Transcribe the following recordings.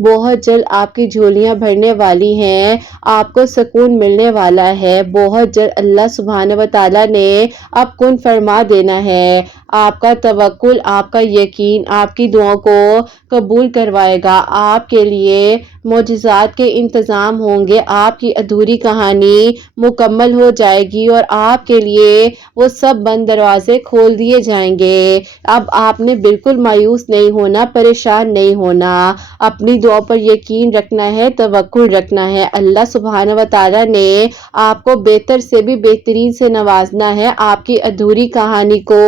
بہت جلد آپ کی جھولیاں بھرنے والی ہیں، آپ کو سکون ملنے والا ہے، بہت جلد اللہ سبحانہ و تعالیٰ نے اب کن فرما دینا ہے۔ آپ کا توکل، آپ کا یقین آپ کی دعاؤں کو قبول کروائے گا، آپ کے لیے معجزات کے انتظام ہوں گے، آپ کی ادھوری کہانی مکمل ہو جائے گی اور آپ کے لیے وہ سب بند دروازے کھول دیے جائیں گے۔ اب آپ نے بالکل مایوس نہیں ہونا، پریشان نہیں ہونا، اپنی دعاؤں پر یقین رکھنا ہے، توکل رکھنا ہے۔ اللہ سبحانہ و تعالیٰ نے آپ کو بہتر سے بھی بہترین سے نوازنا ہے، آپ کی ادھوری کہانی کو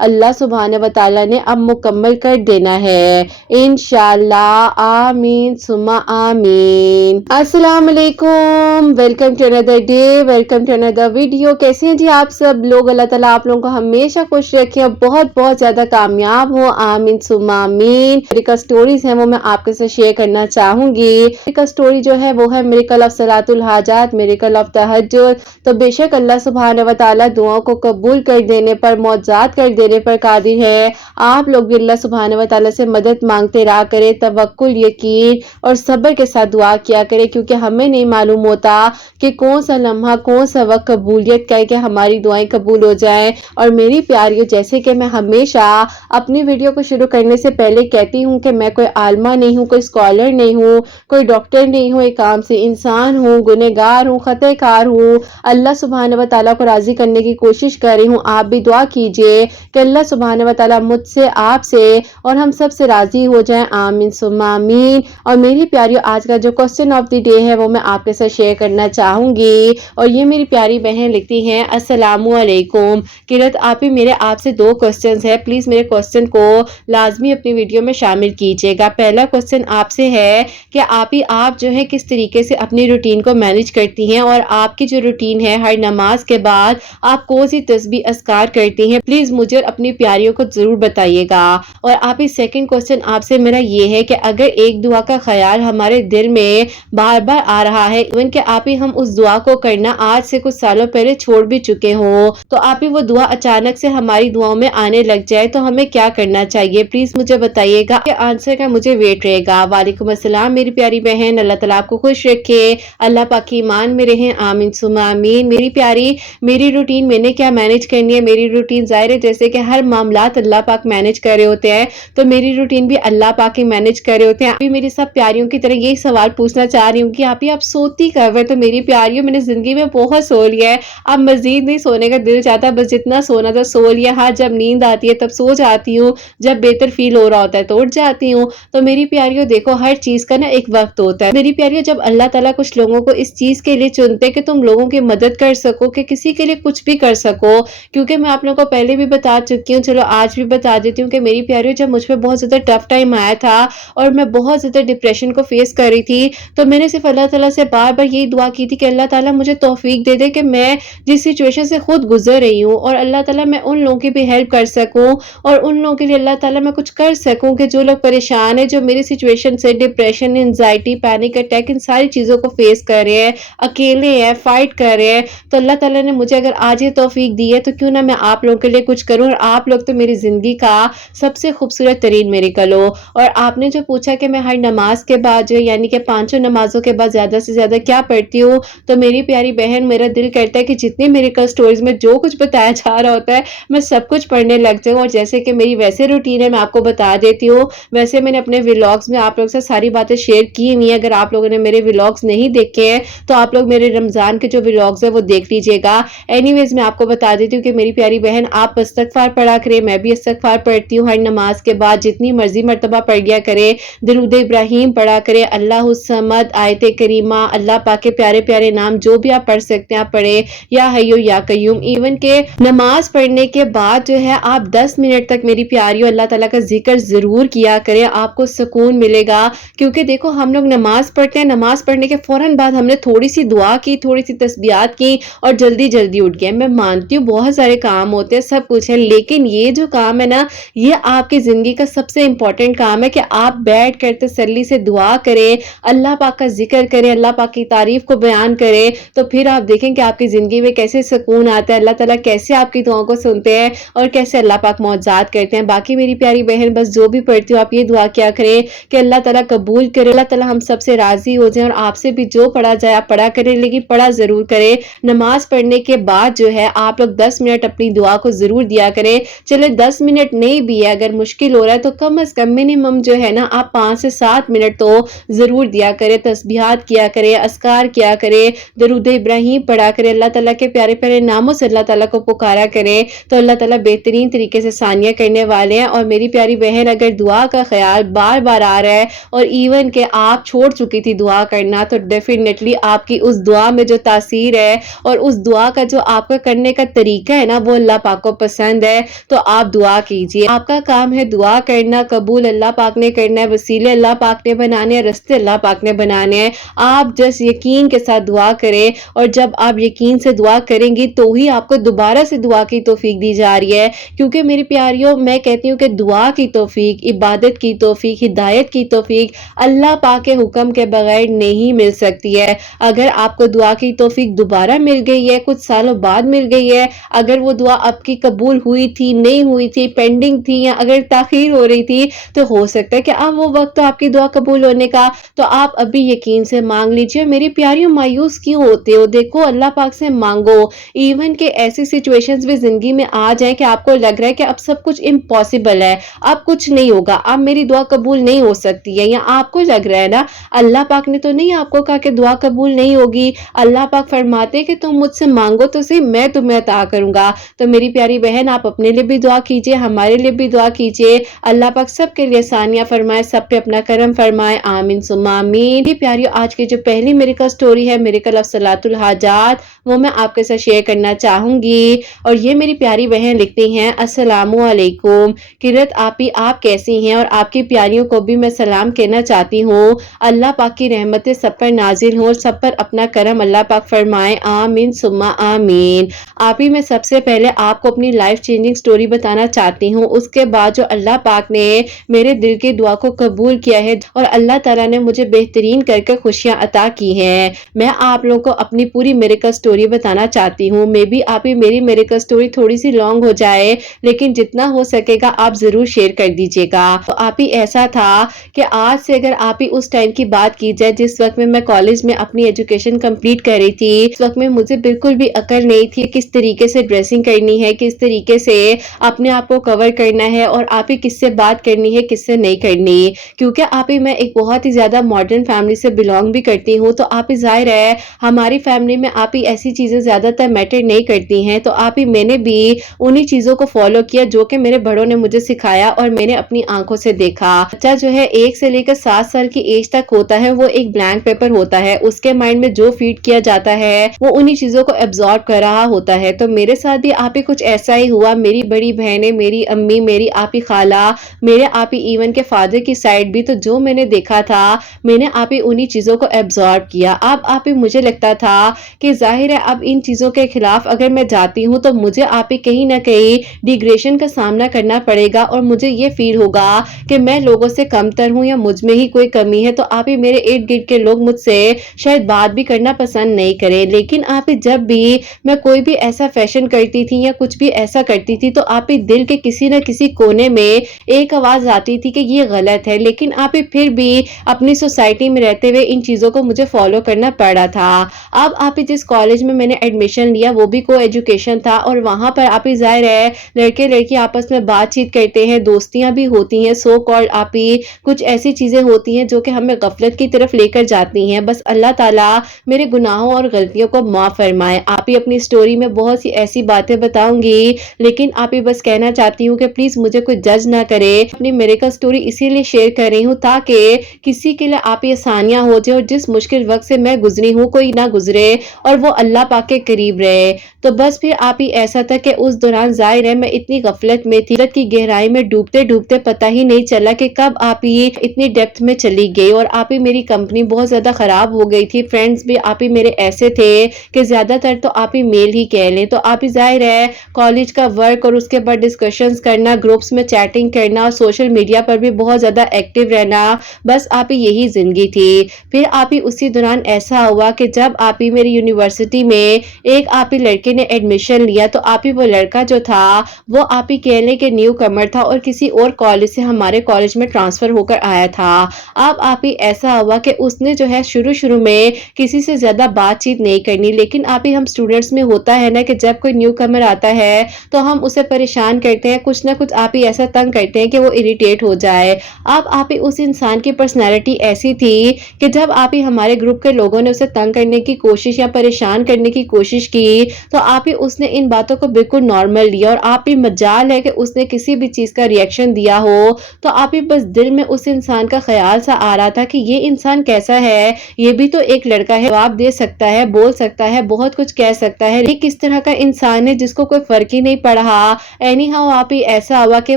اللہ سبحانہ و تعالیٰ نے اب مکمل کر دینا ہے، انشاءاللہ، آمین ثم آمین۔ السلام علیکم، welcome to another day, welcome to another video. کیسے ہیں جی آپ سب لوگ؟ اللہ تعالیٰ آپ لوگوں کو ہمیشہ خوش رکھے اور بہت بہت زیادہ کامیاب ہو، آمین ثم آمین۔ میری کا سٹوریز ہیں وہ میں آپ کے ساتھ شیئر کرنا چاہوں گی۔ میری کا سٹوری جو ہے وہ ہے میریکل آف صلاۃ الحاجات، میریکل آف تہجد۔ تو بے شک اللہ سبحانہ و تعالیٰ دعاؤں کو قبول کر دینے پر، معجزات کر دینے پر قادر ہے۔ آپ لوگ بھی اللہ سبحانہ و تعالیٰ سے مدد مانگتے رہا کرے، توکل، یقین اور صبر کے ساتھ دعا کیا کرے، کیونکہ ہمیں نہیں معلوم ہوتا کہ کون سا لمحہ، کون سا وقت قبولیت کا ہے کہ ہماری دعائیں قبول ہو جائیں۔ اور میری پیاریوں، جیسے کہ میں ہمیشہ اپنی ویڈیو کو شروع کرنے سے پہلے کہتی ہوں کہ میں کوئی عالمہ نہیں ہوں، کوئی اسکالر نہیں ہوں، کوئی ڈاکٹر نہیں ہوں، ایک عام سے انسان ہوں، گنہگار ہوں، خطا کار ہوں۔ اللہ سبحانہ و تعالیٰ کو راضی کرنے کی کوشش کر رہی ہوں۔ آپ بھی دعا کیجئے کہ اللہ سبحانہ و تعالیٰ مجھ سے، آپ سے اور ہم سب سے راضی ہو جائیں، آمین ثم آمین۔ اور میری پیاریوں، آج کا جو کوسچن آف دی ڈے ہے وہ میں آپ کے ساتھ شیئر کرنا چاہوں گی، اور یہ میری پیاری بہن لکھتی ہیں، السلام علیکم قرت آپی، میرے آپ سے 2 کوسچنز ہیں، پلیز میرے کوسچن کو لازمی اپنی ویڈیو میں شامل کیجئے گا۔ پہلا کوسچن آپ سے ہے کہ آپی، آپ جو ہے کس طریقے سے اپنی روٹین کو مینج کرتی ہیں، اور آپ کی جو روٹین ہے ہر نماز کے بعد آپ کون سی تسبیح اذکار کرتی ہیں، پلیز مجھے اور اپنی پیاریوں کو ضرور بتائیے گا۔ اور آپی، سیکنڈ کوسچن آپ سے میرا یہ ہے کہ اگر ایک دعا کا خیال ہمارے دل میں بار بار آ رہا ہے، ایون کہ آپی ہم اس دعا کو کرنا آج سے کچھ سالوں پہلے چھوڑ بھی چکے ہوں، تو آپی وہ دعا اچانک سے ہماری دعاؤں میں آنے لگ جائے تو ہمیں کیا کرنا چاہیے، پلیز مجھے بتائیے گا، کہ آنسر کا مجھے ویٹ رہے گا۔ وعلیکم السلام میری پیاری بہن، اللہ تعالیٰ آپ کو خوش رکھے، اللہ پاک کی ایمان میں رہیں، آمین ثم آمین۔ میری پیاری، میری روٹین میں نے کیا مینج کرنی ہے، میری روٹین ظاہر ہے جیسے کہ ہر معاملات اللہ پاک مینج کر رہے ہوتے ہیں، تو میری روٹین بھی اللہ پاک ہی مینج کر رہے ہوتے ہیں۔ ابھی میری سب پیاریوں کی طرح یہی سوال پوچھنا چاہ رہی ہوں کہ آپ سوتی کب ہے؟ تو میری پیاریوں، میں نے زندگی میں بہت سو لیا ہے، اب مزید نہیں سونے کا دل چاہتا، بس جتنا سونا تھا سو لیا۔ ہاں، جب نیند آتی ہے تب سو جاتی ہوں، جب بہتر فیل ہو رہا ہوتا ہے تو اٹھ جاتی ہوں۔ تو میری پیاریوں دیکھو، ہر چیز کا نا ایک وقت ہوتا ہے۔ میری پیاریوں، جب اللہ تعالیٰ کچھ لوگوں کو اس چیز کے لیے چنتے کہ تم لوگوں کی مدد کر سکو، کہ کسی کے لیے کچھ بھی کر سکو، کیونکہ میں آپ لوگوں کو پہلے بھی بتا چکی ہوں، چلو آج بھی بتا دیتی ہوں کہ میری پیاریوں، جب مجھ پہ بہت زیادہ ٹف ٹائم آیا تھا اور میں بہت زیادہ ڈپریشن کو فیس کر رہی تھی، تو میں نے صرف اللہ تعالیٰ سے بار بار یہی دعا کی تھی کہ اللہ تعالیٰ مجھے توفیق دے دے کہ میں جس سچویشن سے خود گزر رہی ہوں، اور اللہ تعالیٰ میں ان لوگوں کی بھی ہیلپ کر سکوں، اور ان لوگوں کے لیے اللہ تعالیٰ میں کچھ کر سکوں کہ جو لوگ پریشان ہیں، جو میری سچویشن سے ڈپریشن، انزائٹی، پینک اٹیک، ان ساری چیزوں کو فیس کر رہے ہیں، اکیلے ہیں، فائٹ کر رہے ہیں، تو اللہ تعالیٰ نے مجھے اگر آج یہ توفیق دی ہے تو کیوں نہ میں آپ لوگوں کے لیے کچھ کروں، اور آپ لوگ تو میری زندگی کا سب سے خوبصورت ترین میریکل ہو۔ اور آپ نے جو پوچھا کہ میں ہر نماز کے بعد جو یعنی کہ 5 نمازوں کے بعد زیادہ سے زیادہ کیا پڑھتی ہوں، تو میری پیاری بہن، میرا دل کرتا ہے کہ جتنی میریکل سٹوریز میں جو کچھ بتایا جا رہا ہوتا ہے میں سب کچھ پڑھنے لگ جاؤں، اور جیسے کہ میری ویسے روٹین ہے میں آپ کو بتا دیتی ہوں، ویسے میں نے اپنے ولاگز میں آپ لوگ سے ساری باتیں شیئر کی ہوئی ہیں، اگر آپ لوگوں نے میرے ولاگز نہیں دیکھے ہیں تو آپ لوگ میرے رمضان کے جو ولاگز ہیں وہ دیکھ لیجئے گا۔ اینی ویز میں آپ کو بتا دیتی ہوں کہ میری پیاری بہن، آپ استغفار پڑھا کرے، میں بھی استغفار پڑھتی ہوں ہر نماز کے بعد، جتنی مرضی مرتبہ پڑھ لیا کرے، درود ابراہیم پڑھا کرے، اللہ الصمد، آیت کریمہ، اللہ پاک کے پیارے پیارے نام جو بھی آپ پڑھ سکتے ہیں آپ پڑھے، یا حیو یا قیوم۔ ایون کہ نماز پڑھنے کے بعد جو ہے آپ 10 منٹ تک میری پیاریوں اللہ تعالیٰ کا ذکر ضرور کیا کریں، آپ کو سکون ملے گا، کیونکہ دیکھو ہم لوگ نماز پڑھتے ہیں، نماز پڑھنے کے فوراً بعد ہم نے تھوڑی سی دعا کی، تھوڑی سی تسبیحات کی اور جلدی جلدی اٹھ گئے۔ میں مانتی ہوں بہت سارے کام ہوتے ہیں، سب کچھ ہے، لیکن یہ جو کام ہے نا، یہ آپ کی زندگی کا سب سے امپورٹنٹ کام ہے کہ آپ بیٹھ کر تسلی سے دعا کریں, اللہ پاک کا ذکر کریں, اللہ پاک کی تعریف کو بیان کریں, تو پھر آپ دیکھیں کہ آپ کی زندگی میں کیسے سکون آتا ہے, اللہ تعالیٰ کیسے آپ کی دعاؤں کو سنتے ہیں اور کیسے اللہ پاک معجزات کرتے ہیں. باقی میری پیاری بہن بس جو بھی پڑھتی ہو آپ یہ دعا کیا کریں کہ اللہ تعالیٰ قبول کرے, اللہ تعالیٰ ہم سب سے راضی ہو جائیں, اور آپ سے بھی جو پڑھا جائے آپ پڑھا کریں, لیکن پڑھا ضرور کریں. نماز پڑھنے کے بعد جو ہے آپ لوگ 10 منٹ اپنی دعا کو ضرور دیا کریں. چلے 10 منٹ نہیں بھی ہے, اگر مشکل ہو رہا ہے تو کم از کم منیمم جو ہے نا آپ 5 سے 7 منٹ تو ضرور دیا کریں. تسبیحات کیا کریں, اذکار کیا کریں, درود ابراہیم پڑھا کریں, اللہ تعالیٰ کے پیارے پیارے ناموں سے اللہ تعالیٰ کو پکارا کریں, تو اللہ تعالیٰ بہترین طریقے سے ثانیہ کرنے والے ہیں. اور میری پیاری بہن اگر دعا کا خیال بار بار آ رہا ہے اور ایون کہ آپ چھوڑ چکی تھی دعا کرنا, تو ڈیفینیٹلی آپ کی اس دعا میں جو تاثیر ہے اور اس دعا کا جو آپ کا کرنے کا طریقہ ہے نا وہ اللہ پاک کو پسند ہے. تو آپ دعا کیجئے, آپ کا کام ہے دعا کرنا, قبول اللہ پاک نے کرنا ہے, وسیلے اللہ پاک نے بنانے ہیں, رستے اللہ پاک نے بنانے ہیں. آپ جس یقین کے ساتھ دعا کریں, اور جب آپ یقین سے دعا کریں گی تو ہی آپ کو دوبارہ سے دعا کی توفیق دی جا رہی ہے. کیونکہ میری پیاریوں میں کہتی ہوں کہ دعا کی توفیق, عبادت کی توفیق, ہدایت کی توفیق اللہ پاک کے حکم کے بغیر نہیں مل سکتی ہے. اگر آپ کو دعا کی توفیق دوبارہ مل گئی ہے, کچھ سالوں بعد مل گئی ہے, اگر وہ دعا آپ کی قبول ہوئی تھی, نہیں ہوئی تھی, پینڈنگ تھی, یا اگر تاخیر ہو رہی تھی, تو ہو سکتا ہے کہ اب وہ وقت تو آپ کی دعا قبول ہونے کا, تو آپ ابھی یقین سے مانگ لیجئے. میری پیاریوں مایوس کیوں ہوتے ہو؟ دیکھو اللہ پاک سے مانگو. ایون کہ ایسی سچویشنز بھی زندگی میں آ جائیں کہ آپ کو لگ رہا ہے کہ اب سب کچھ امپاسبل ہے, اب کچھ نہیں ہوگا, اب میری دعا قبول نہیں ہو سکتی ہے, یا آپ کو لگ رہا ہے نا اللہ پاک نے تو نہیں آپ کو کہا کہ دعا قبول نہیں ہوگی. اللہ پاک فرماتے کہ تم مجھ سے مانگو تو صحیح, میں تمہیں عطا کروں گا. تو میری پیاری بہن آپ اپنے لیے بھی دعا کیجئے, ہمارے لیے بھی دعا کیجئے, اللہ پاک سب کے لیے آسانیاں فرمائے, سب پہ اپنا کرم فرمائے, آمین ثم آمین. یہ پیاریو آج کی جو پہلی میریکل سٹوری ہے, میریکل آف صلاۃ الحاجات, وہ میں آپ کے ساتھ شیئر کرنا چاہوں گی. اور یہ میری پیاری بہن لکھتی ہیں, السلام علیکم کرت آپی, آپ کیسی ہیں؟ اور آپ کی پیاریوں کو بھی میں سلام کہنا چاہتی ہوں. اللہ پاک کی رحمتیں سب پر نازل ہوں, اور سب پر اپنا کرم اللہ پاک فرمائے, آمین ثم آمین. آپی میں سب سے پہلے آپ کو اپنی لائف چینجنگ سٹوری بتانا چاہتی ہوں, اس کے بعد جو اللہ پاک نے میرے دل کی دعا کو قبول کیا ہے اور اللہ تعالیٰ نے مجھے بہترین کر کے خوشیاں عطا کی ہیں. میں آپ لوگوں کو اپنی پوری میریکل سٹوری بتانا چاہتی ہوں. میں بھی آپ ہی میری میریکل سٹوری تھوڑی سی لانگ ہو جائے, لیکن جتنا ہو سکے گا آپ ضرور شیئر کر دیجئے گا. آپ ہی ایسا تھا کہ آج سے اگر آپ ہی اس ٹائم کی بات کی جائے جس وقت میں کالج میں اپنی ایجوکیشن کمپلیٹ کر رہی تھی, اس وقت میں مجھے بالکل بھی عقل نہیں تھی کس طریقے سے ڈریسنگ کرنی ہے, کس طریقے سے اپنے آپ کو کور کرنا ہے, اور آپ ہی کس سے بات کرنی ہے, کس سے نہیں کرنی. کیونکہ آپ ہی میں ایک بہت ہی زیادہ ماڈرن فیملی سے بلانگ بھی کرتی ہوں, تو آپ ہی ظاہر ہے ہماری فیملی میں آپ ہی ایسی چیزیں زیادہ تر میٹر نہیں کرتی ہیں. تو آپ ہی میں نے بھی انہی چیزوں کو فالو کیا جو کہ میرے بڑوں نے مجھے سکھایا اور میں نے اپنی آنکھوں سے دیکھا. بچہ جو ہے 1 سے لے کر 7 سال کی ایج تک ہوتا ہے, وہ ایک بلینک پیپر ہوتا ہے, اس کے مائنڈ میں جو فیڈ کیا جاتا ہے وہ انہی چیزوں کو ایبزارب کر رہا ہوتا ہے. تو میرے ساتھ بھی آپ ہی کچھ ایسا ہی ہوا. میری بڑی بہنیں, میری امی, میری آپ ہی خالہ, میرے آپ ہی ایون کے فادر کی سائڈ بھی, تو جو میں نے دیکھا تھا میں نے آپ ہی انہی چیزوں کو ایبزارب کیا. اب آپ ہی مجھے لگتا تھا کہ ظاہر ہے اب ان چیزوں کے خلاف اگر میں جاتی ہوں تو مجھے آپ ہی کہیں نہ کہیں ڈیگریشن کا سامنا کرنا پڑے گا, اور مجھے یہ فیل ہوگا کہ میں لوگوں سے کمتر ہوں یا مجھ میں ہی کوئی کمی ہے. تو آپ ہی میرے ارد گرد کے لوگ مجھ سے شاید بات بھی کرنا پسند نہیں کرے. لیکن آپ ہی جب بھی میں کوئی بھی ایسا فیشن کرتی تھی یا کچھ بھی ایسا کرتی تھی, تو آپ ہی دل کے کسی نہ کسی کونے میں ایک آواز آتی تھی کہ یہ غلط ہے, لیکن آپ ہی پھر بھی اپنی سوسائٹی میں رہتے ہوئے ان چیزوں کو مجھے فالو کرنا پڑا تھا. اب آپ ہی جس کالج میں نے ایڈمیشن لیا وہ بھی کو ایجوکیشن تھا, اور وہاں پر آپ ہی ظاہر ہے لڑکے لڑکی آپس میں بات چیت کرتے ہیں, دوستیاں بھی ہوتی ہیں, سو کالڈ آپ ہی کچھ ایسی چیزیں ہوتی ہیں جو کہ ہمیں غفلت کی طرف لے کر جاتی ہیں. بس اللہ تعالیٰ میرے گناہوں اور غلطیوں کو معاف فرمائے. آپ ہی اپنی سٹوری میں بہت سی ایسی باتیں بتاؤں گی, لیکن آپ ہی بس کہنا چاہتی ہوں کہ پلیز مجھے کوئی جج نہ کرے. اپنی میریکل سٹوری اسی لیے شیئر کر رہی ہوں تاکہ کسی کے لیے آپ ہی آسانیاں ہو جائے, اور جس مشکل وقت سے میں گزری ہوں کوئی نہ گزرے اور وہ اللہ پاک کے قریب رہے. تو بس پھر آپ ہی ایسا تھا کہ اس دوران ظاہر ہے میں اتنی غفلت میں تھی, غفلت کی گہرائی میں ڈوبتے ڈوبتے پتہ ہی نہیں چلا کہ کب آپ ہی اتنی ڈیپتھ میں چلی گئی. اور آپ ہی میری کمپنی بہت زیادہ خراب ہو گئی تھی, فرینڈز بھی آپ ہی میرے ایسے تھے کہ زیادہ تر تو آپ ہی میل ہی کہہ لیں. تو آپ ہی ظاہر ہے کالج کا ورک اور اس کے بعد ڈسکشنز کرنا, گروپس میں چیٹنگ کرنا, اور سوشل میڈیا پر بھی بہت زیادہ ایکٹیو رہنا, بس آپ ہی یہی زندگی تھی۔ پھر آپ ہی اسی دوران ایسا ہوا کہ جب آپ ہی میری یونیورسٹی میں ایک آپ ہی لڑکے نے ایڈمیشن لیا تو آپ ہی وہ لڑکا جو تھا وہ آپ ہی کہہ لیں کہ نیو کمر تھا اور کسی اور کالج سے ہمارے کالج میں ٹرانسفر ہو کر آیا تھا۔ اب آپ ہی ایسا ہوا کہ اس نے جو ہے شروع میں کسی سے زیادہ بات چیت نہیں کرنی، لیکن آپ ہی ہم اسٹوڈنٹس میں ہوتا ہے نا کہ جب کوئی نیو کمر آتا ہے تو ہم اسے پریشان کرتے ہیں، کچھ نہ کچھ آپ ہی ایسا تنگ کرتے ہیں کہ وہ اریٹیٹ ہو جائے۔ اب آپ ہی اس انسان کی پرسنالٹی ایسی تھی کہ جب آپ ہی ہمارے گروپ کے لوگوں نے اسے تنگ کرنے کی کوشش یا پریشان کرنے کی کوشش کی تو آپ ہی اس نے ان باتوں کو بالکل نارمل لیا، اور آپ ہی مجال ہے کہ اس نے کسی بھی چیز کا ریئیکشن دیا ہو تو آپ ہی بس دل میں اس انسان کا خیال سا آ رہا تھا کہ یہ انسان کیسا ہے، یہ بھی تو ایک لڑکا ہے، جواب دے سکتا ہے، بول سکتا ہے، بہت کچھ کہہ سکتا ہے، یہ کس طرح کا انسان ہے جس کو کوئی فرق ہی نہیں پڑا۔ اینی ہاؤ آپ ہی ایسا ہوا کہ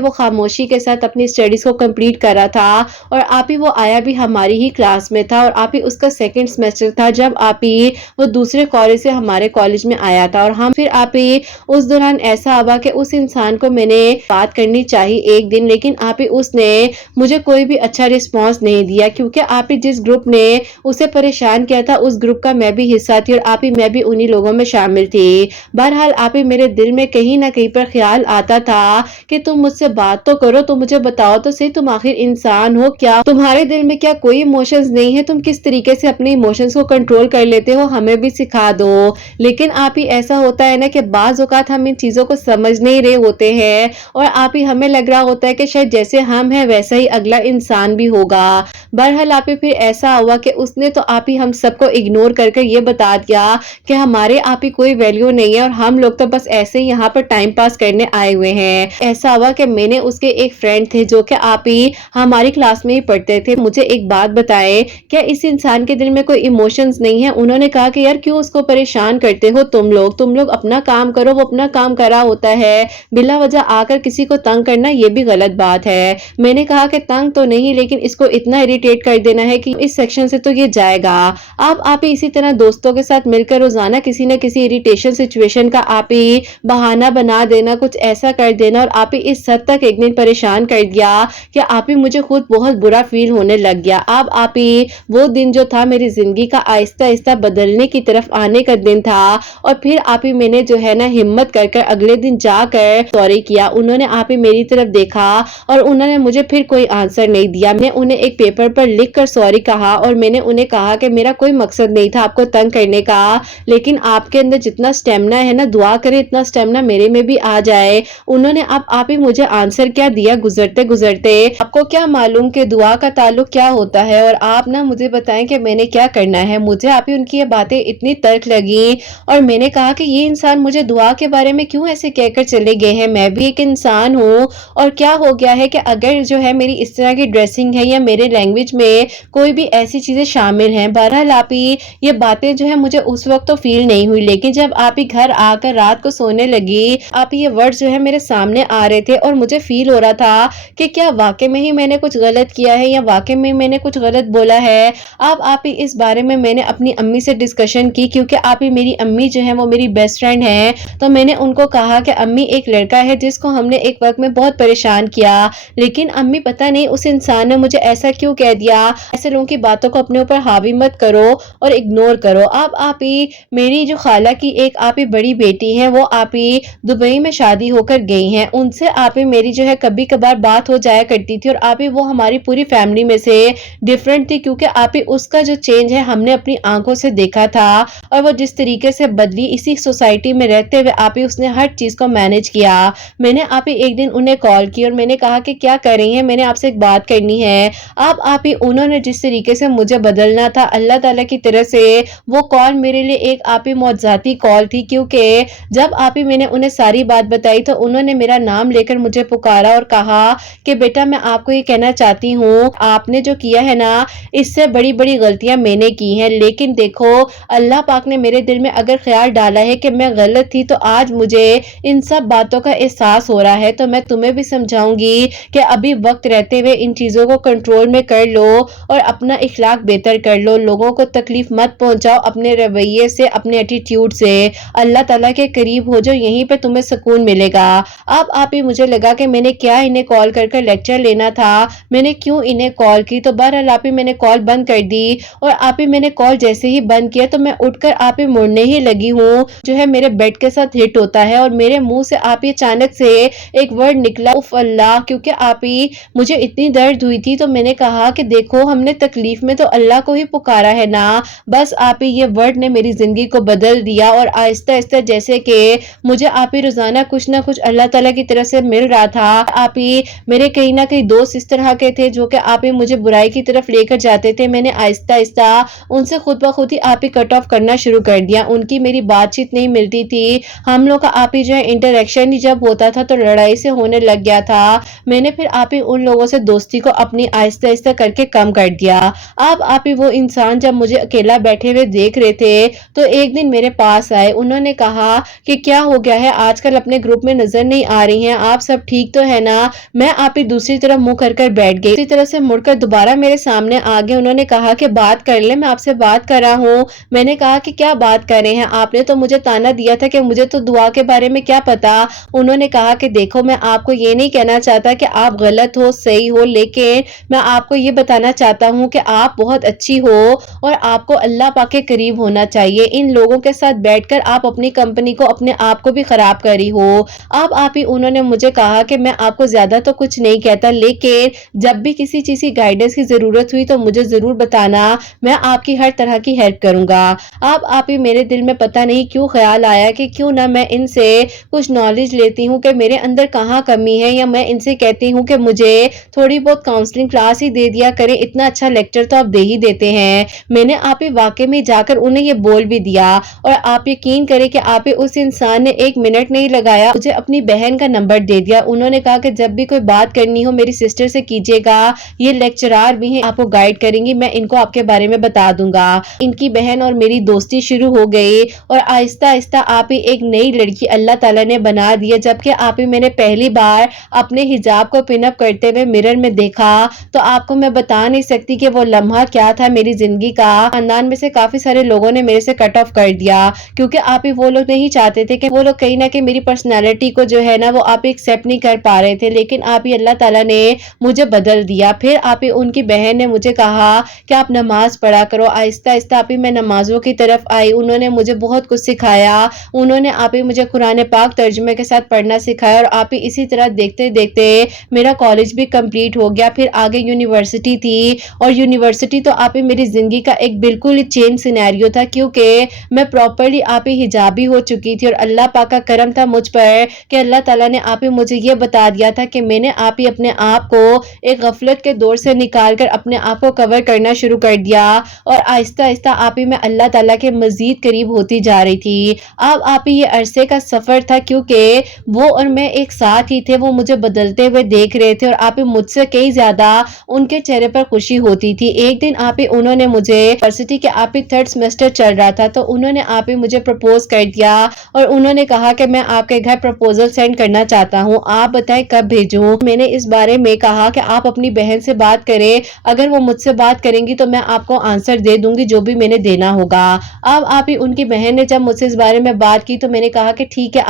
وہ خاموشی کے ساتھ اپنی اسٹڈیز کو کمپلیٹ کر رہا تھا، اور آپ ہی وہ آیا بھی ہماری ہی کلاس میں تھا، اور آپ ہی اس کا سیکنڈ سیمسٹر تھا جب آپ ہی وہ دوسرے کالج سے ہمارے کالج میں آیا تھا۔ اور ہم پھر آپ ہی اس دوران ایسا ہوا کہ اس انسان کو میں نے بات کرنی چاہی ایک دن، لیکن آپ ہی اس نے مجھے کوئی بھی اچھا رسپانس نہیں دیا، کیونکہ آپ ہی جس گروپ نے اسے پریشان کیا تھا اس گروپ کا میں بھی حصہ تھی، اور آپ ہی میں بھی انہی لوگوں میں شامل تھی۔ بہرحال آپ ہی میرے دل میں کہیں نہ کہیں پر خیال آتا تھا کہ تم مجھ سے بات تو کرو، تم مجھے بتاؤ تو صحیح تم آخر انسان ہو کیا، تمہارے دل میں کیا کوئی ایموشنز نہیں ہے، تم کس طریقے سے اپنے ایموشنز کو کنٹرول کر لیتے ہو، ہمیں بھی سکھا دو۔ لیکن آپ ہی ایسا ہوتا ہے نا کہ بعض اوقات ہم ان چیزوں کو سمجھ نہیں رہے ہوتے ہیں، اور آپ ہی ہمیں لگ رہا ہوتا ہے کہ شاید جیسے ہم ہیں ویسا ہی اگلا انسان بھی ہوگا۔ بہرحال آپ ہی پھر ایسا ہوا کہ اس نے تو آپ ہی ہم سب کو اگنور کر کے یہ بتا دیا کہ ہمارے آپ ہی کوئی ویلیو نہیں ہے، اور ہم لوگ تو بس ایسے ہی یہاں پر ٹائم پاس کرنے آئے ہوئے ہیں۔ ایسا ہوا کہ میں نے اس کے ایک فرینڈ تھے جو کہ آپ ہی ہماری کلاس میں ہی پڑھتے تھے، مجھے ایک بات بتائے کیا اس انسان کے دل میں کوئی ایموشنز نہیں ہے؟ انہوں نے کہا کہ یار کیوں اس کو پریشان کرتے ہو تم لوگ اپنا کام کرو، وہ اپنا کام کر رہا ہوتا ہے، بلا وجہ آ کر کسی کو تنگ کرنا یہ بھی غلط بات ہے۔ میں نے کہا کہ تنگ تو نہیں، لیکن اس کو اتنا اریٹیٹ کر دینا ہے کہ اس سیکشن سے تو یہ جائے گا۔ اب آپ ہی اسی طرح دوستوں کے ساتھ مل کر روزانہ کسی نہ کسی اریٹیشن سچویشن کا آپ ہی بہانہ بنا دینا، کچھ ایسا کر دینا، اور آپ ہی اس حد تک ایک دن پریشان کر دیا کہ آپ ہی مجھے خود بہت برا فیل ہونے لگ گیا۔ اب آپ ہی وہ دن جو تھا میری زندگی کا آہستہ آہستہ بدلنے کی طرف آنے کا دن تھا، اور پھر آپ ہی میں نے جو ہے نا ہمت کر کر اگلے دن جا کر سوری کیا۔ انہوں نے آپ ہی میری طرف دیکھا اور انہوں نے مجھے پھر کوئی آنسر نہیں دیا۔ میں انہیں ایک پیپر پر لکھ کر سوری کہا، اور میں نے انہیں کہا کہ میرا کوئی مقصد نہیں تھا آپ کو تنگ کرنے کا، لیکن آپ کے اندر جتنا سٹیمنا ہے نا، دعا کرے اتنا سٹیمنا میرے میں بھی آ جائے۔ انہوں نے اب آپ ہی مجھے آنسر کیا دیا گزرتے گزرتے، آپ کو کیا معلوم کہ دعا کا تعلق کیا ہوتا ہے، اور آپ نا مجھے بتائیں کہ میں نے کیا کرنا ہے۔ مجھے آپ ہی ان کی یہ باتیں اتنی تلخ لگیں، اور میں نے کہا کہ یہ انسان مجھے دعا کے بارے میں کیوں ایسے کہہ کر چلے گئے ہیں، میں بھی ایک انسان ہوں، اور کیا ہو گیا ہے کہ اگر جو ہے میری اس طرح کی ڈریسنگ ہے یا میرے لینگویج میں کوئی بھی ایسی چیزیں شامل ہیں۔ بہرحال آپ ہی یہ باتیں جو ہے مجھے اس وقت تو فیل نہیں ہوئی، لیکن جب آپ ہی گھر آ کر رات کو سونے لگی، آپ ہی یہ ورڈ جو ہے میرے سامنے آ رہے تھے، اور مجھے فیل ہو رہا تھا کہ کیا واقعی میں ہی میں نے کچھ غلط کیا ہے، یا واقعی میں نے کچھ غلط بولا ہے۔ اب آپ ہی اس بارے میں نے اپنی امی سے ڈسکشن کی، کیونکہ آپ ہی میری امی جو ہے وہ میری بیسٹ فرینڈ ہیں، تو میں نے ان کو کہا کہ امی ایک لڑکا ہے جس کو ہم نے ایک وقت میں بہت پریشان کیا، لیکن امی پتہ نہیں اس انسان نے مجھے ایسا کیوں کہہ دیا، ایسے لوگوں کی باتوں کو اپنے اوپر حاوی مت کرو اور اگنور کرو۔ اب آپ ہی میری جو خالہ کی ایک آپ ہی بڑی بیٹی ہے، وہ آپ ہی دبئی میں شادی ہو کر گئی ہیں، ان سے آپ ہی میری جو ہے کبھی کبھار بات ہو جایا کرتی تھی، اور آپ ہی وہ ہماری پوری فیملی میں سے ڈیفرنٹ تھی، کیونکہ آپ ہی اس کا جو چینج ہے ہم نے اپنی آنکھوں سے دیکھا تھا، اور وہ جس طریقے سے بدلی اسی سوسائٹی میں رہتے ہوئے آپ ہی اس نے ہر چیز کو مینج کیا۔ میں نے آپ ہی ایک دن انہیں کال کی اور میں نے کہا کہ کیا کر رہی ہیں، میں نے آپ سے ایک بات کرنی ہے۔ اب آپ ہی انہوں نے جس طریقے سے مجھے بدلنا تھا اللہ تعالیٰ کی طرف سے، وہ کال میرے لیے ایک آپ ہی معجزاتی کال تھی، کیونکہ جب آپ ہی میں نے انہیں ساری بات بتائی تو انہوں نے میرا نام لے کر مجھے پکارا اور کہا کہ بیٹا میں آپ کو یہ کہنا چاہتی ہوں، آپ نے جو کیا ہے نا اس سے بڑی بڑی غلطیاں میں نے کی ہیں، لیکن دیکھو اللہ پاک نے میرے دل میں اگر خیال ڈالا ہے کہ میں غلط تھی تو آج مجھے ان سب باتوں کا احساس ہو رہا ہے، تو میں تمہیں بھی سمجھاؤں گی کہ ابھی وقت رہتے ہوئے ان چیزوں کو کنٹرول میں کر لو اور اپنا اخلاق بہتر کر لو، لوگوں کو تکلیف مت پہنچاؤ اپنے رویے سے، اپنے ایٹیٹیوڈ سے، اللہ تعالیٰ کے قریب ہو جو، یہیں پہ تمہیں سکون ملے گا۔ اب آپ ہی مجھے لگا کہ میں نے کیا انہیں کال کر کر لیکچر لینا تھا، میں نے کیوں انہیں کال کی تو بہرحال آپ ہی میں نے کال بند کر دی اور آپ ہی میں نے کال جیسے ہی بند کیا تو میں اٹھ کر آپ ہی مڑنے ہی لگی ہوں جو ہے میرے بیڈ کے ساتھ ہٹ ہوتا ہے اور میرے منہ سے آپ ہی اچانک سے ایک ورڈ نکلا اف اللہ، کیونکہ آپ ہی مجھے اتنی درد ہوئی تھی تو میں نے کہا کہ دیکھو ہم نے تکلیف میں تو اللہ کو ہی پکارا ہے نا، بس آپ ہی یہ ورڈ نے میری زندگی کو بدل دیا اور آہستہ آہستہ جیسے کہ مجھے آپ ہی روزانہ کچھ نہ کچھ اللہ تعالیٰ کی طرف سے مل رہا تھا، آپ ہی میرے کہیں نہ کہیں دوست اس طرح کے تھے جو کہ آپ ہی مجھے برائی کی طرف لے کر جاتے تھے، میں نے آہستہ آہستہ ان سے خود بخود ہی آپ ہی کٹ آف کرنا شروع کر دیا، ان کی میری بات چیت نہیں ملتی تھی، ہم لوگ کا آپ ہی جو ہے انٹریکشن ہی جب ہوتا تھا تو لڑائی سے ہونے لگ گیا تھا، میں نے پھر آپ ہی ان لوگوں سے دوستی کو اپنی آہستہ آہستہ کر کے کم کر دیا۔ اب آپ ہی وہ انسان جب مجھے اکیلا بیٹھے ہوئے دیکھ رہے تھے تو ایک دن میرے پاس آئے، انہوں نے کہا کہ کیا ہو گیا ہے، آج کل اپنے گروپ میں نظر نہیں آ رہی ہیں، آپ سب ٹھیک تو ہے نا؟ میں آپ ہی دوسری طرف منہ کر کر بیٹھ گئی، اسی طرح سے مڑ کر دوبارہ میرے سامنے آگے، انہوں نے کہا کہ بات کر لیں، میں آپ سے بات کر رہا ہوں۔ میں نے کہا کہ کیا بات کر رہے ہیں، آپ نے تو مجھے تانا دیا تھا کہ مجھے تو دعا کے بارے میں کیا پتا۔ انہوں نے کہا کہ دیکھو میں آپ کو یہ نہیں کہنا چاہتا کہ آپ غلط ہو صحیح ہو، لیکن میں آپ کو یہ بتانا چاہتا ہوں کہ آپ بہت اچھی ہو اور آپ کو اللہ پاک کے قریب ہونا چاہیے، ان لوگوں کے ساتھ بیٹھ کر آپ اپنی کمپنی کو اپنے آپ کو بھی خراب کری ہو۔ اب آپ ہی انہوں نے مجھے کہا کہ میں آپ کو زیادہ تو کچھ نہیں کہتا، لیکن جب بھی کسی چیز کی گائیڈنس کی ضرورت ہوئی تو مجھے ضرور بتانا، میں آپ کی ہر طرح کی ہیلپ کروں گا۔ اب آپ ہی میرے دل میں پتہ نہیں کیوں خیال آیا کہ کیوں نہ میں ان سے کچھ نالج لیتی ہوں کہ میرے اندر کہاں کمی ہے، یا میں ان سے کہتی ہوں کہ مجھے تھوڑی بہت کاؤنسلنگ کلاس ہی دے دیا کریں، اتنا اچھا لیکچر تو آپ دے ہی دیتے ہیں۔ میں نے آپ ہی واقعی میں جا کر انہیں یہ بول بھی دیا اور آپ یقین کریں کہ آپ ہی اس انسان نے ایک منٹ نہیں لگایا، مجھے اپنی بہن کا نمبر دے دیا، انہوں نے کہا کہ جب بھی کوئی بات کرنی ہو میری سسٹر سے کیجیے گا، یہ لیکچرار بھی ہیں آپ کو گائیڈ کریں گی، میں ان کو آپ کے بارے میں بتا دوں گا۔ ان کی بہن اور میری دوستی شروع ہو گئی اور آہستہ آہستہ آپ ہی ایک نئی لڑکی اللہ تعالیٰ نے بنا دیا، جبکہ آپ ہی میں نے پہلی بار اپنے حجاب کو پن اپ کرتے ہوئے مرر میں دیکھا تو آپ کو میں بتا نہیں سکتی کہ وہ لمحہ کیا تھا میری زندگی کا۔ خاندان میں سے کافی سارے لوگوں نے میرے سے کٹ آف کر دیا کیونکہ آپ ہی وہ لوگ نہیں چاہتے تھے کہ وہ لوگ کہیں نہ کہیں میری پرسنالٹی کو جو ہے نا وہ آپ ایکسیپٹ نہیں کر پا رہے تھے، لیکن آپ ہی اللہ تعالیٰ نے مجھے بدل دیا۔ پھر آپ ہی ان کی بہن نے مجھے کہا کہ آپ نماز پڑھا کرو، آہستہ آہستہ آپ ہی میں نمازوں کی طرف آئی، انہوں نے مجھے بہت کچھ سکھایا، انہوں نے آپ ہی مجھے قرآن پاک ترجمے کے ساتھ پڑھنا سکھایا اور آپ ہی اسی طرح دیکھتے دیکھتے میرا کالج بھی کمپلیٹ ہو گیا، پھر آگے یونیورسٹی تھی اور یونیورسٹی تو آپ ہی میری زندگی کا ایک بالکل ہی چینج سینیریو تھا کیونکہ میں پراپرلی آپ ہی حجابی ہو چکی تھی اور اللہ پاک کا کرم تھا مجھ پر کہ اللہ تعالیٰ نے آپ ہی مجھے یہ بتا دیا تھا کہ میں نے آپ ہی اپنے آپ کو ایک غفلت کے دور سے نکال کر اپنے آپ کو کور کرنا شروع کر دیا اور آہستہ آہستہ آپ ہی میں اللہ تعالیٰ کے مزید قریب ہوتی جا رہی تھی۔ اب آپ ہی یہ عرصے کا سفر تھا کیونکہ وہ اور میں ایک ساتھ ہی تھے، وہ مجھے بدلتے ہوئے دیکھ رہے تھے اور آپ ہی مجھ سے کئی زیادہ ان کے چہرے پر خوشی ہوتی تھی۔ ایک دن آپ ہی انہوں نے مجھے یونیورسٹی کے آپ ہی 3rd سیمسٹر چل رہا تھا تو انہوں نے آپ ہی مجھے پرپوز کر دیا اور انہوں نے کہا کہ میں آپ کے گھر پرپوزل سینڈ کرنا چاہتا ہوں، آپ بتائیں کب بھیجوں؟ میں نے اس بارے میں کہا کہ آپ اپنی بہن سے بات کریں، اگر وہ مجھ سے بات کریں گی تو میں آپ کو آنسر دے دوں گی جو بھی میں نے دینا ہوگا۔ اب آپ ہی ان کی بہن نے جب مجھ سے اس بارے میں بات کی تو میں نے کہا کہ ٹھیک ہے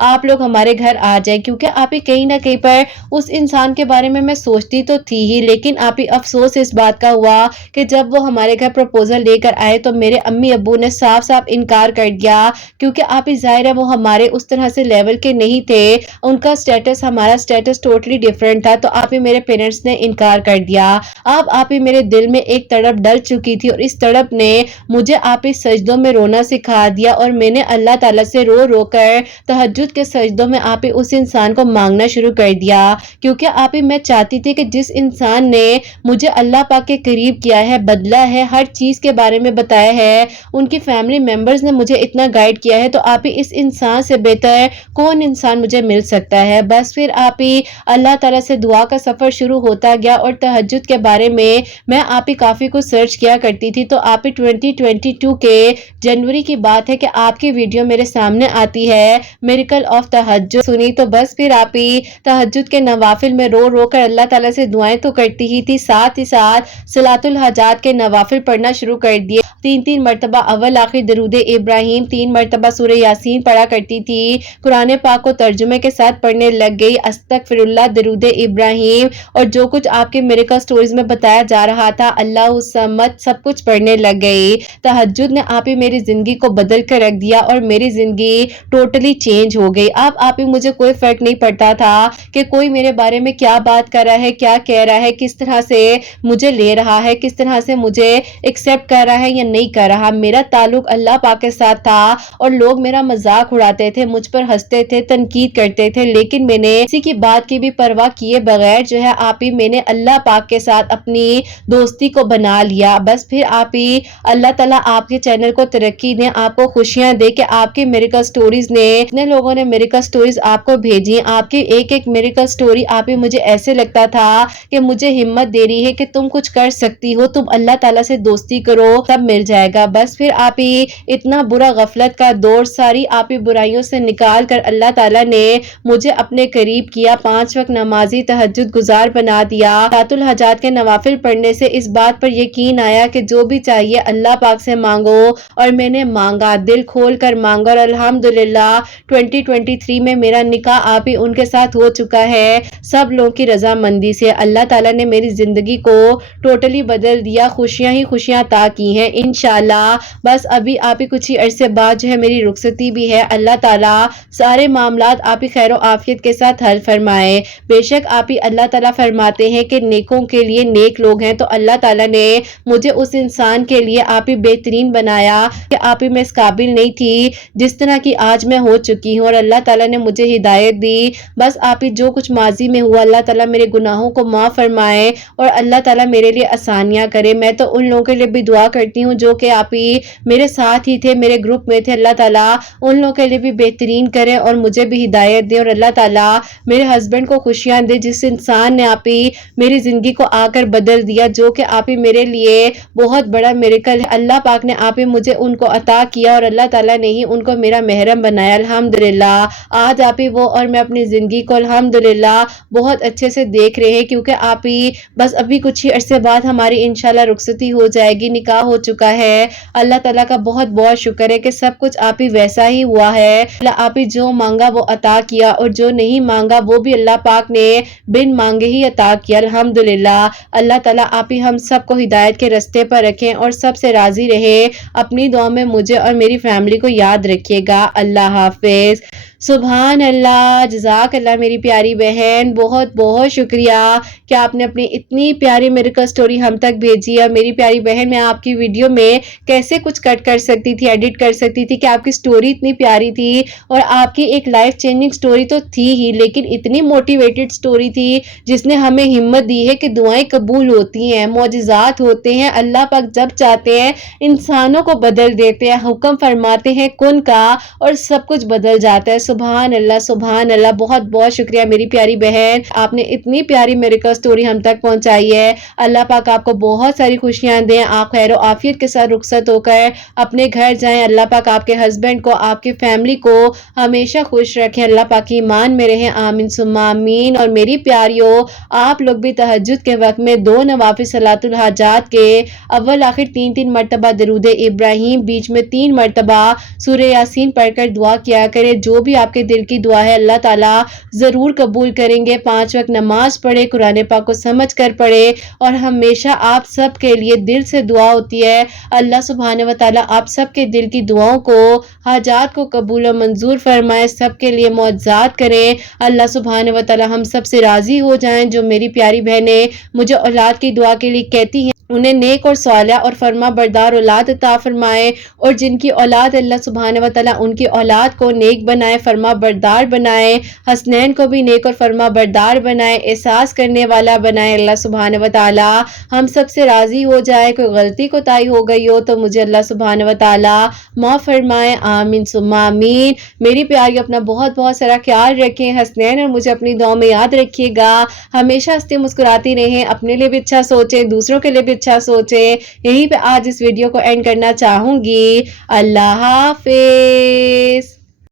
آپ لوگ ہمارے گھر آ جائیں، کیونکہ آپ ہی کہیں نہ کہیں پر اس انسان کے بارے میں سوچتی تو تھی ہی، لیکن آپ ہی افسوس اس بات کا ہوا کہ جب وہ ہمارے گھر پرپوزل لے کر آئے تو میرے امی ابو نے صاف صاف انکار کر دیا کیونکہ آپ ہی ظاہر ہے وہ ہمارے اس طرح سے لیول کے نہیں تھے، ان کا سٹیٹس ہمارا سٹیٹس ٹوٹلی ڈیفرنٹ تھا، تو آپ ہی میرے پیرنٹس نے انکار کر دیا۔ اب آپ ہی میرے دل میں ایک تڑپ ڈل چکی تھی اور اس تڑپ نے مجھے آپ ہی سجدوں میں رونا سکھا دیا اور میں نے اللہ تعالیٰ سے رو رو کر تہجد کے سجدوں میں آپ ہی اس انسان کو مانگنا شروع کر دیا کیونکہ آپ ہی میں چاہتی تھی کہ جس انسان نے مجھے اللہ پاک کے قریب کیا ہے، بدلا ہے، ہر چیز کے بارے میں بتایا ہے، ان کی فیملی ممبرز نے مجھے اتنا گائیڈ کیا ہے، تو آپ ہی اس انسان سے بہتر کون انسان مجھے مل سکتا ہے۔ بس پھر آپ ہی اللہ تعالیٰ سے دعا کا سفر شروع ہوتا گیا اور تہجد کے بارے میں آپ ہی کافی کچھ سرچ کیا کرتی تھی، تو آپ ہی 2022 کے جنوری کی بات ہے کہ آپ کی ویڈیو میرے سامنے آتی ہے، میریکل آف تہجد سنی، تو بس پھر آپ ہی تہجد کے نوافل میں رو رو کر اللہ تعالیٰ سے دعائیں تو کرتی ہی تھی، ساتھ ہی ساتھ صلاۃ الحاجات کے نوافل پڑھنا شروع کر دیے، 3 مرتبہ اول آخر درود ابراہیم، 3 مرتبہ سورہ یاسین پڑھا کرتی تھی، قرآن پاک کو ترجمے کے ساتھ پڑھنے لگ گئی، استغفر اللہ، درود ابراہیم اور جو کچھ آپ کے میرے میریکل سٹوریز میں بتایا جا رہا تھا، اللہ الصمد، سب کچھ پڑھنے لگ گئی۔ تہجد نے آپ ہی میری زندگی کو بدل کر رکھ دیا اور میری زندگی ٹوٹلی چینج ہو گئی۔ اب آپ ہی مجھے کوئی فرق نہیں پڑتا تھا کہ کوئی میرے بارے میں کیا بات کر رہا ہے، کیا کہہ رہا ہے، کس طرح سے مجھے لے رہا ہے، کس طرح سے مجھے ایکسیپٹ کر رہا ہے یا نہیں کر رہا۔ میرا تعلق اللہ پاک کے ساتھ تھا اور لوگ میرا مذاق اڑاتے تھے، مجھ پر ہنستے تھے، تنقید کرتے تھے، لیکن میں نے کسی کی بات کی بھی پرواہ کیے بغیر جو ہے آپ ہی میں نے اللہ پاک کے ساتھ اپنی دوستی کو بنا لیا۔ بس پھر آپ ہی اللہ تعالیٰ آپ کے چینل کو ترقی دے، آپ کو خوشیاں دے کہ آپ کے میریکل سٹوریز نے اتنے لوگوں نے میریکل سٹوریز آپ کو بھیجی، آپ کی ایک ایک میریکل سٹوری آپ ہی مجھے ایسے لگتا تھا کہ مجھے ہمت دے رہی ہے کہ تم کچھ کر سکتی ہو، تم اللہ تعالیٰ سے دوستی کرو، تب مل جائے گا۔ بس پھر آپ ہی اتنا برا غفلت کا دور، ساری آپ ہی برائیوں سے نکال کر اللہ تعالیٰ نے مجھے اپنے قریب کیا، 5 وقت نمازی تہجد گزار بنا دیا۔ رات الحاجات کے نوافل پڑھنے سے اس بات پر یقین آیا کہ جو بھی چاہیے اللہ پاک سے مانگو، اور میں نے مانگا، دل کھول کر مانگا، اور الحمدللہ 2023 میں میرا نکاح آپ ہی ان کے ساتھ ہو چکا ہے، سب لوگوں کی رضامندی سے۔ اللہ تعالیٰ نے میری زندگی کو ٹوٹلی بدل دیا، خوشیاں ہی خوشیاں عطا کی ہیں انشاءاللہ۔ بس ابھی آپ ہی کچھ ہی عرصے بعد جو ہے میری رخصتی بھی ہے، اللہ تعالیٰ سارے معاملات آپ ہی خیر و عافیت کے ساتھ حل فرمائے۔ بے شک آپ ہی اللہ تعالیٰ فرماتے ہیں کہ نیکوں کے لیے نیک لوگ ہیں، تو اللہ تعالیٰ نے مجھے اس انسان کے لیے آپ ہی بہترین بنایا کہ آپ ہی میں اس قابل نہیں تھی جس طرح کی آج میں ہو چکی ہوں، اور اللہ تعالیٰ نے مجھے ہدایت دی۔ بس آپ ہی جو کچھ ماضی میں ہوا اللہ تعالیٰ میرے گناہوں کو معاف فرمائے اور اللہ تعالیٰ میرے لیے آسانیاں کرے۔ میں تو ان لوگوں کے لیے بھی دعا کرتی ہوں جو کہ آپ ہی میرے ساتھ ہی تھے، میرے گروپ میں تھے، اللہ تعالیٰ ان لوگوں کے لیے بھی بہترین کرے اور مجھے بھی ہدایت دے، اور اللہ تعالیٰ میرے ہسبینڈ کو خوشیاں دے جس انسان نے آپ ہی میری زندگی کو آ کر بدل دیا، جو کہ آپ ہی میرے لیے بہت بڑا میریکل ہے۔ اللہ پاک نے آپ ہی مجھے ان کو عطا کیا اور اللہ تعالیٰ نے ہی ان کو میرا محرم بنایا، الحمدللہ۔ آج آپ ہی وہ اور میں اپنی زندگی کو الحمدللہ بہت اچھے سے دیکھ رہے ہیں، کیونکہ آپ ہی بس ابھی کچھ ہی عرصے بعد ہماری انشاءاللہ رخصتی ہو جائے گی، نکاح ہو چکا ہے۔ اللہ تعالیٰ کا بہت بہت شکر ہے کہ سب کچھ آپ ہی ویسا ہی ہوا ہے۔ اللہ آپ ہی جو مانگا وہ عطا کیا، اور جو نہیں مانگا وہ بھی اللہ پاک نے بن مانگے ہی عطا کیا، الحمدللہ۔ اللہ تعالیٰ آپ ہی ہم سب کو ہدایت کے رستے پر رکھیں اور سب سے راضی رہے۔ اپنی دعا میں مجھے اور میری فیملی کو یاد رکھیے گا۔ اللہ حافظ۔ سبحان اللہ، جزاک اللہ میری پیاری بہن، بہت بہت شکریہ کہ آپ نے اپنی اتنی پیاری میریکل سٹوری ہم تک بھیجی ہے۔ میری پیاری بہن، میں آپ کی ویڈیو میں کیسے کچھ کٹ کر سکتی تھی، ایڈٹ کر سکتی تھی کہ آپ کی سٹوری اتنی پیاری تھی، اور آپ کی ایک لائف چینجنگ سٹوری تو تھی ہی، لیکن اتنی موٹیویٹڈ سٹوری تھی جس نے ہمیں ہمت دی ہے کہ دعائیں قبول ہوتی ہیں، معجزات ہوتے ہیں، اللہ پاک جب چاہتے ہیں انسانوں کو بدل دیتے ہیں، حکم فرماتے ہیں کن کا اور سب کچھ بدل جاتا ہے۔ سبحان اللہ، سبحان اللہ۔ بہت بہت شکریہ میری پیاری بہن، آپ نے اتنی پیاری میریکل سٹوری ہم تک پہنچائی ہے۔ اللہ پاک آپ کو بہت ساری خوشیاں دیں، آپ خیر و عافیت کے ساتھ رخصت ہو کر اپنے گھر جائیں۔ اللہ پاک آپ کے ہسبینڈ کو، آپ کی فیملی کو ہمیشہ خوش رکھیں، اللہ پاک کی ایمان میں رہیں، آمین ثم آمین۔ اور میری پیاریوں، آپ لوگ بھی تہجد کے وقت میں 2 نوافل صلاۃ الحاجات کے اول آخر 3 مرتبہ درود ابراہیم، بیچ میں 3 مرتبہ سورہ یاسین پڑھ کر دعا کیا کریں۔ جو بھی آپ کے دل کی دعا ہے اللہ تعالیٰ ضرور قبول کریں گے۔ 5 وقت نماز پڑھے، قرآن پاک کو سمجھ کر پڑھے، اور ہمیشہ آپ سب کے لیے دل سے دعا ہوتی ہے، اللہ سبحانہ و تعالیٰ آپ سب کے دل کی دعاؤں کو، حاجات کو قبول و منظور فرمائے، سب کے لیے معجزات کریں، اللہ سبحانہ و تعالیٰ ہم سب سے راضی ہو جائیں۔ جو میری پیاری بہنیں مجھے اولاد کی دعا کے لیے کہتی ہیں، انہیں نیک اور صالح اور فرما بردار اولاد عطا فرمائے، اور جن کی اولاد اللہ سبحانہ و تعالیٰ ان کی اولاد کو نیک بنائے، فرما بردار بنائے، حسنین کو بھی نیک اور فرما بردار بنائے، احساس کرنے والا بنائے، اللہ سبحانہ و تعالیٰ ہم سب سے راضی ہو جائے۔ کوئی غلطی کوتاہی ہو گئی ہو تو مجھے اللہ سبحانہ و تعالیٰ معاف فرمائے، آمین ثم آمین۔ میری پیاری اپنا بہت بہت سارا خیال رکھیں، حسنین اور مجھے اپنی دعاؤں میں یاد رکھیے گا، ہمیشہ ہنستی مسکراتی رہیں، اپنے لیے بھی اچھا سوچیں، دوسروں کے لیے بھی اچھا سوچیں۔ یہیں پہ آج اس ویڈیو کو اینڈ کرنا چاہوں گی۔ اللہ حافظ۔